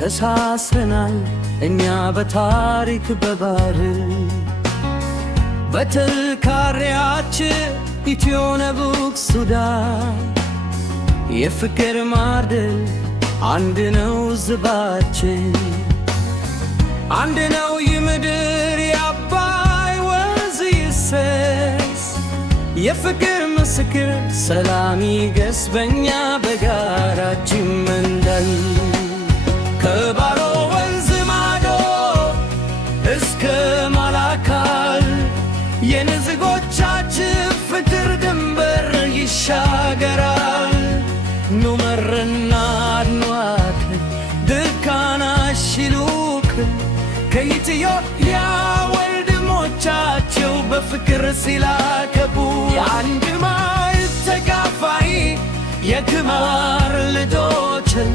ተሳስረናል እኛ በታሪክ በባህር በተልካሪያችን ኢትዮ ነቡክ ሱዳን የፍቅር ማዕድን አንድ ነው ሕዝባችን አንድ ነው የምድር የአባይ ወንዝ ይፍሰስ የፍቅር ምስክር ሰላም ይገስ በእኛ በጋራችን መንደር ከባሮ ወንዝ ማዶ እስከ ማላካል የንዝጎቻችን ፍቅር ድንበር ይሻገራል ኑመርና አድኗት ድካና ሽሉክ ከኢትዮጵያ ወንድሞቻቸው በፍቅር ሲላከቡ የአንድ ማዕድ ተካፋይ የክማር ልጆችን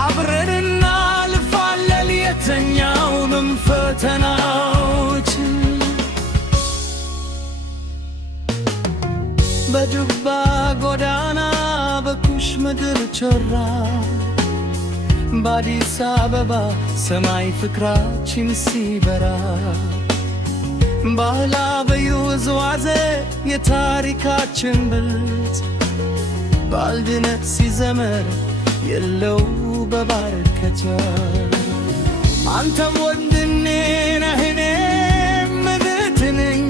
አብረን እናልፋለን የትኛውንም ፈተናዎች በዱባ ጎዳና በኩሽ ምድር ቾራ በአዲስ አበባ ሰማይ ፍቅራችን ሲበራ ባህላዊ ውዝዋዜ የታሪካችን ብልት በአንድነት ሲዘመር የለው በበረከት አንተም ወንድሜ ነህ እኔም እህት ነኝ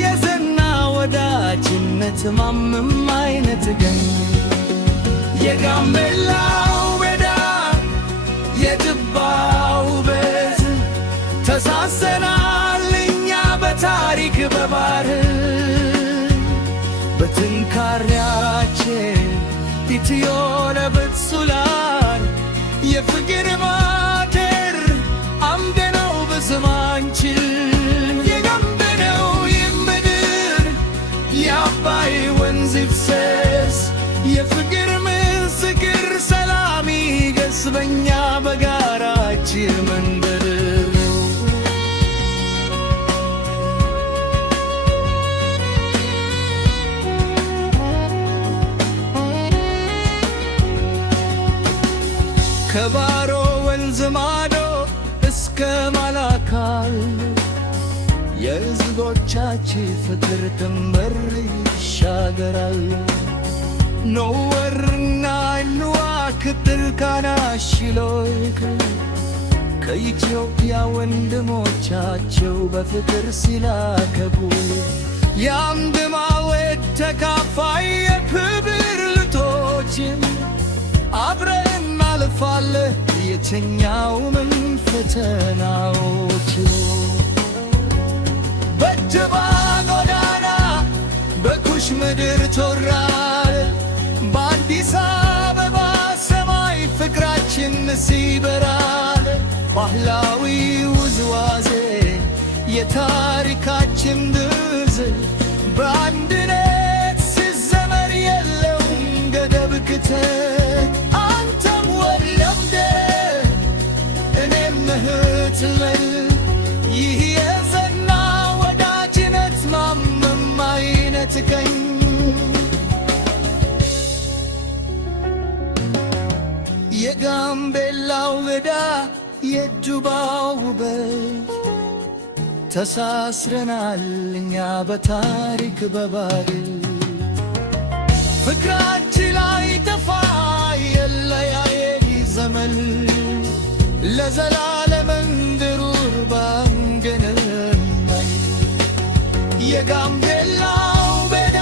የዘና ወዳጅነት ማምም አይነት ገኝ የጋምቤላው ሜዳ የድባው ቤት ተሳሰናል እኛ በታሪክ በባህር በጥንካሬያችን ኢትዮ ነቡክ ሱዳን የፍቅር ማዕድን አምድ ነው በስማችን የጋምቤላው ምድር የአባይ ወንዝ ይፍሰስ የፍቅር ምስክር ሰላም ይገስ በእኛ በጋራችን መንደር ከባሮ ወንዝ ማዶ እስከ ማላካል የሕዝቦቻችን ፍቅር ድንበር ይሻገራል ኖወርና እንዋክ ድልካና ሽሎክ ከኢትዮጵያ ወንድሞቻቸው በፍቅር ሲላከቡ የአንድ ማዕድ ተካፋይ የክብር ልጆችን አብረን እናልፋለን የትኛውንም ፈተናዎች በጅባ ጎዳና በኩሽ ምድር ቾራ በአዲስ አበባ ሰማይ ፍቅራችን ሲበራል ባህላዊ ውዝዋዜ የታሪካችን ድርዝ በአንድነት ሲዘመር የለውም ገደብ ክተት አንተም ወለምደ እኔም እህት ነኝ ይህ የዘና ወዳጅነት ማመም አይነት ቀኝ የጋምቤላው ሜዳ የዱባው ውበት ተሳስረናል እኛ በታሪክ በባህር ፍቅራችን አይጠፋ የለያየን ዘመን ለዘላለም እንድሩር ባንገነን የጋምቤላው ሜዳ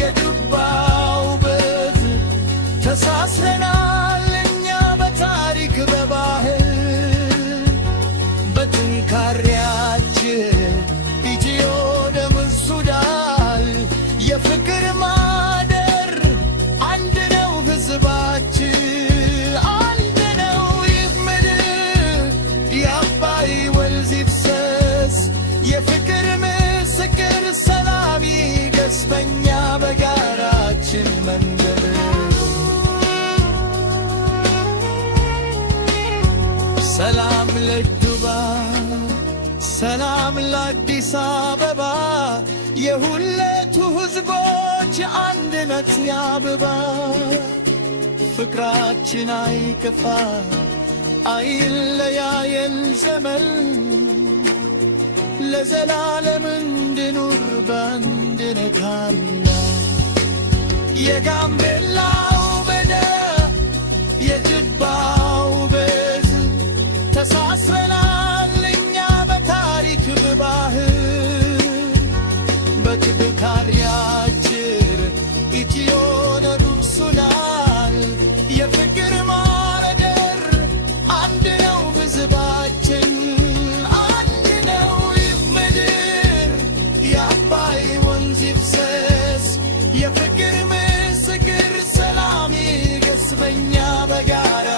የዱባው ውበት ተሳስረናል እኛ በታሪክ በባህር በጥንካሬያችን ኢትዮ ነቡክ ሱዳን የፍቅር ማዕድን አንድ ነው ሕዝባችን አንድ ነው ይህ ምድር የአባይ ወንዝ ይፍሰስ የፍቅር ምስክር ሰላም ይገስ በእኛ በጋራችን መንደር ሰላም ለዱባ ሰላም ለአዲስ አበባ የሁለቱ ሕዝቦች አንድነት ያብባ ፍቅራችን አይከፋ አይለያየን ዘመን ለዘላለም እንድኑር በአንድነት አምና የጋምቤላው በዳ የጅባው በዝ ተሳስረናል እኛ በታሪክ በባህር በትብካሪያችን ኢትዮን ሩሱናል የፍቅር ማረደር አንድ ነው ሕዝባችን አንድ ነው ይህ ምድር የአባይ ወንዝ ይፍሰስ የፍቅር ምስክር ሰላም ይገስ በኛ በጋራ